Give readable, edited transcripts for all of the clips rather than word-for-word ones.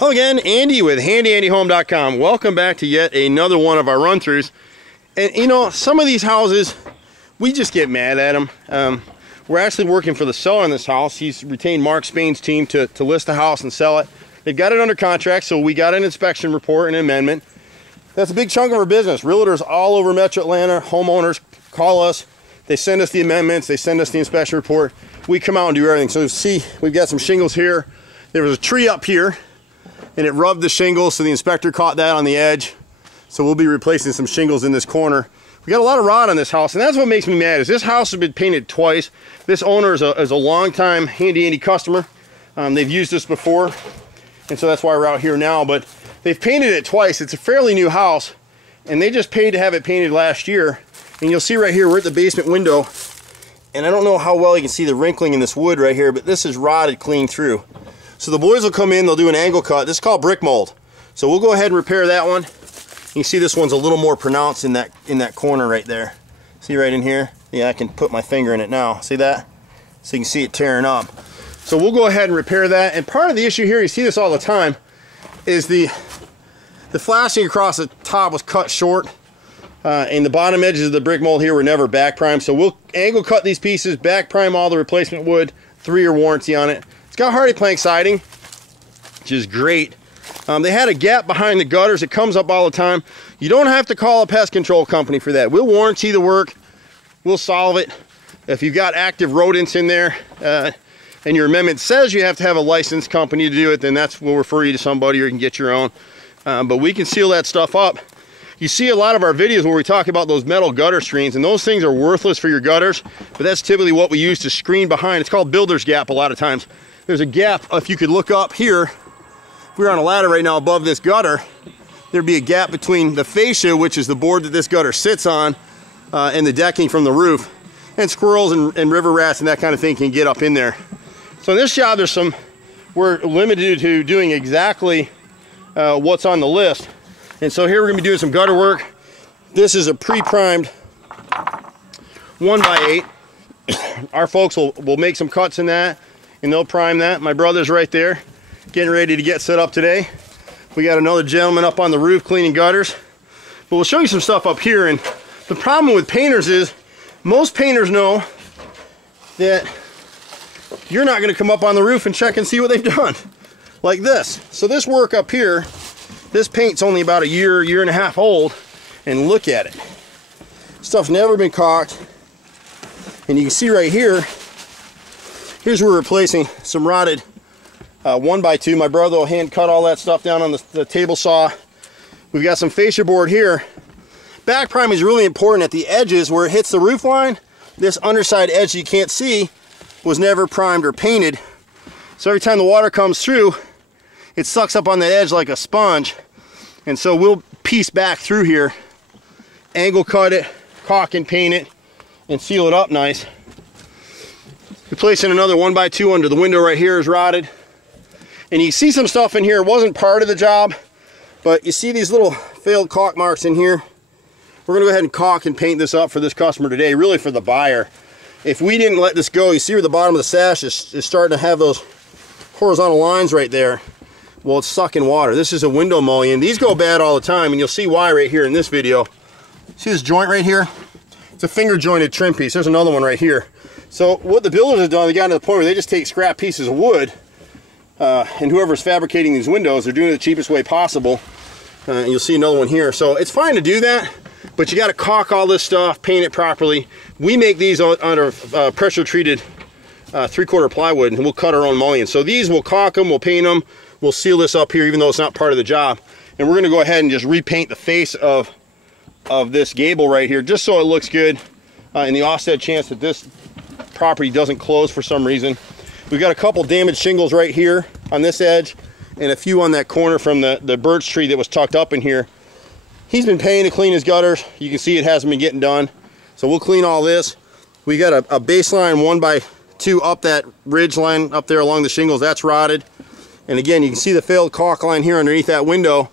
Hello again, Andy with HandyAndyHome.com. Welcome back to yet another one of our run-throughs. And you know, some of these houses, we just get mad at them. We're actually working for the seller in this house. He's retained Mark Spain's team to list the house and sell it. They've got it under contract, so we got an inspection report and an amendment. That's a big chunk of our business. Realtors all over Metro Atlanta, homeowners call us. They send us the amendments, they send us the inspection report. We come out and do everything. So you see, we've got some shingles here. There was a tree up here, and it rubbed the shingles, so the inspector caught that on the edge. So we'll be replacing some shingles in this corner. We got a lot of rot on this house, and that's what makes me mad. Is this house has been painted twice. This owner is a long-time Handy Andy customer. They've used this before, and so that's why we're out here now. But they've painted it twice. It's a fairly new house, and they just paid to have it painted last year. And you'll see right here, we're at the basement window, and I don't know how well you can see the wrinkling in this wood right here, but this is rotted clean through. So the boys will come in, they'll do an angle cut. This is called brick mold. So we'll go ahead and repair that one. You see this one's a little more pronounced in that corner right there. See right in here? Yeah, I can put my finger in it now. See that? So you can see it tearing up. So we'll go ahead and repair that. And part of the issue here, you see this all the time, is the flashing across the top was cut short. And the bottom edges of the brick mold here were never back primed. So we'll angle cut these pieces, back prime all the replacement wood, 3-year warranty on it. It's got hardy plank siding, which is great. They had a gap behind the gutters. It comes up all the time. You don't have to call a pest control company for that. We'll warranty the work. We'll solve it. If you've got active rodents in there and your amendment says you have to have a licensed company to do it, then we'll refer you to somebody, or you can get your own. But we can seal that stuff up. You see a lot of our videos where we talk about those metal gutter screens, and those things are worthless for your gutters, but that's typically what we use to screen behind. It's called builder's gap a lot of times. There's a gap, if you could look up here, if we were on a ladder right now above this gutter, there'd be a gap between the fascia, which is the board that this gutter sits on, and the decking from the roof. And squirrels and river rats and that kind of thing can get up in there. So in this job, we're limited to doing exactly what's on the list. And so here we're gonna be doing some gutter work. This is a pre-primed 1x8. Our folks will make some cuts in that, and they'll prime that. My brother's right there, getting ready to get set up today. We got another gentleman up on the roof cleaning gutters. But we'll show you some stuff up here. And the problem with painters is, most painters know that you're not gonna come up on the roof and check and see what they've done. Like this. So this work up here, this paint's only about a year and a half old, and look at it. Stuff's never been caulked. And you can see right here, here's where we're replacing some rotted 1x2. My brother will hand cut all that stuff down on the table saw. We've got some fascia board here. Back prime is really important at the edges where it hits the roof line. This underside edge you can't see was never primed or painted. So every time the water comes through, it sucks up on that edge like a sponge. And so we'll piece back through here, angle cut it, caulk and paint it, and seal it up nice. Replacing another 1x2 under the window right here is rotted. And you see some stuff in here, it wasn't part of the job, but you see these little failed caulk marks in here. We're gonna go ahead and caulk and paint this up for this customer today, really for the buyer. If we didn't let this go, you see where the bottom of the sash is starting to have those horizontal lines right there. Well, it's sucking water. This is a window mullion. These go bad all the time, and you'll see why right here in this video. See this joint right here? It's a finger jointed trim piece. There's another one right here. So what the builders have done, they got to the point where they just take scrap pieces of wood, and whoever's fabricating these windows, they're doing it the cheapest way possible. And you'll see another one here. So it's fine to do that, but you got to caulk all this stuff, paint it properly. We make these under pressure treated 3/4 plywood, and we'll cut our own mullions. So these, we'll caulk them, we'll paint them, we'll seal this up here even though it's not part of the job. And we're gonna go ahead and just repaint the face of this gable right here, just so it looks good in the offset chance that this property doesn't close for some reason. We've got a couple damaged shingles right here on this edge, and a few on that corner from the birch tree that was tucked up in here. He's been paying to clean his gutters. You can see it hasn't been getting done. So we'll clean all this. We got a baseline 1x2 up that ridge line up there along the shingles. That's rotted. And again, you can see the failed caulk line here underneath that window.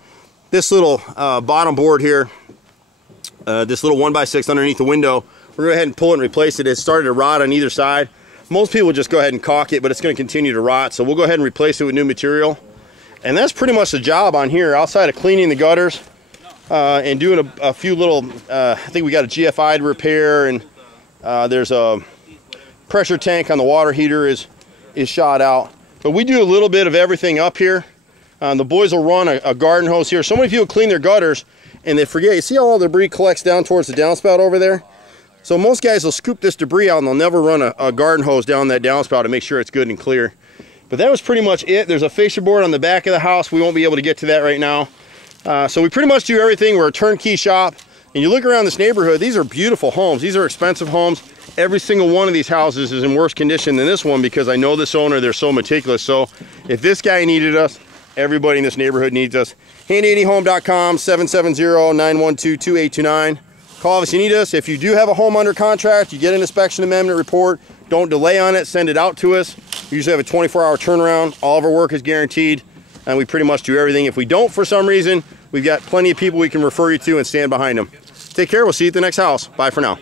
This little bottom board here, this little 1x6 underneath the window, we're going to go ahead and pull it and replace it. It started to rot on either side. Most people just go ahead and caulk it, but it's going to continue to rot. So we'll go ahead and replace it with new material. And that's pretty much the job on here, outside of cleaning the gutters and doing a few little, I think we got a GFI to repair, and there's a pressure tank on the water heater is shot out. But we do a little bit of everything up here. The boys will run a garden hose here. So many people clean their gutters and they forget. You see how all the debris collects down towards the downspout over there? So most guys will scoop this debris out and they'll never run a garden hose down that downspout to make sure it's good and clear. But that was pretty much it. There's a fascia board on the back of the house. We won't be able to get to that right now. So we pretty much do everything. We're a turnkey shop. And you look around this neighborhood, these are beautiful homes. These are expensive homes. Every single one of these houses is in worse condition than this one because I know this owner, they're so meticulous. So if this guy needed us, everybody in this neighborhood needs us. HandyAndyHome.com, 770-912-2829. Call us if you need us. If you do have a home under contract, you get an inspection amendment report, don't delay on it, send it out to us. We usually have a 24-hour turnaround. All of our work is guaranteed, and we pretty much do everything. If we don't for some reason, we've got plenty of people we can refer you to and stand behind them. Take care. We'll see you at the next house. Bye for now.